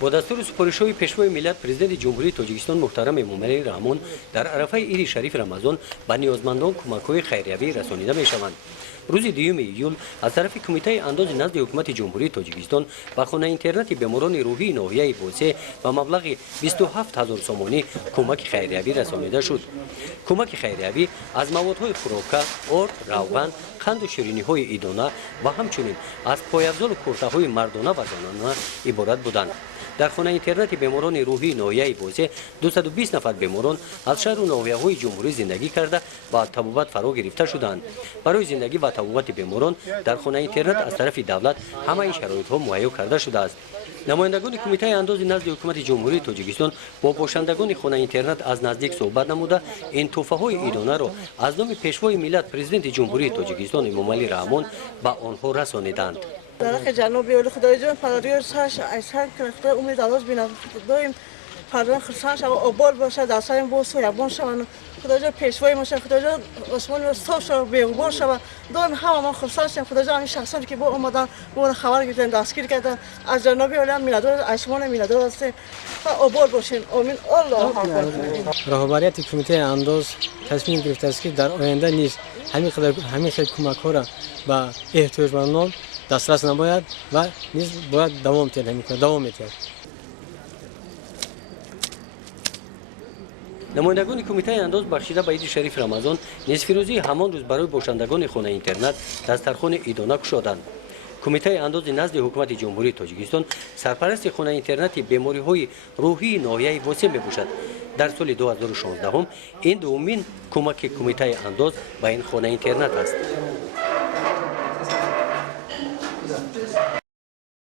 با دستور سپارش‌های پیشوای ملت پرزیدنت جمهوری تاجیکستان محترم امامعلی رحمان در عرفه عید شریف رمضان به نیازمندان کمک‌های خیریوی رسانیده می‌شوند. روز 2 ایول از طرف کمیته انداز نزد حکومت جمهوری تاجیکستان به خانه اینترنت بیماران روحی ناحیه بوسه به مبلغ 27000 سومانی کمک خیریوی رسانیده شد. کمک خیریوی از موادهای خوراکه، آرد، روغن، قند و شیرینی‌های ایدانه و همچنین از پایافزال و کورته‌های مردانه و زنانه عبارت بودند. در خانه اینترنت بیماران روحی ناحیه بوسه 220 نفر بیماران از شهر و ناحیه‌های جمهوری زندگی کرده و طبابت فرا گرفته شدند. برای زندگی و طبابت بیماران در خانه اینترنت از طرف دولت همه شرایط‌ها مهیا کرده شده است. نمایندگان کمیته انداز نزد حکومت جمهوری تاجیکستان با باشندگان خانه اینترنت از نزدیک صحبت نموده این تحفه‌های ایدانه را از نام پیشوای ملت پرزیدنت جمهوری تاجیکستان امامعلی رحمان به آنها رسانیدند. در جنوبی اول خدای جان فراری سرش ایسان کنه خدای امید علاج بینم دایم فردا خرسانش و آبال باشه در سرم باز و یبان شون خدای جان پیشوای باشه خدای جان آسمان رو صاف شو بی‌غبار شو دایم همه ما خرسانش خدای جان این شخصانی که با اومدن با خبر گرفتن دستگیر کردن از جنوبی اول میلادور ایشمان میلادور است و آبال باشین آمین الله اکبر. رهبریت کمیته انداز تصمیم گرفته است که در آینده نیز همین کمک‌ها را به احتیاجمندان دسترس نباید و نیز باید دوام می‌یابد. نمایندگان کمیته انداز بخشیده به عید شریف رمضان نصف روزی همان روز برای باشندگان خانه اینترنت دسترخوان ایدانه گشادند. کمیته انداز نزد حکومت جمهوری تاجیکستان سرپرست خانه اینترنت بیماری‌های روحی ناحیه بوسه میباشد. در سال 2016 این دومین کمک کمیته انداز به این خانه اینترنت است.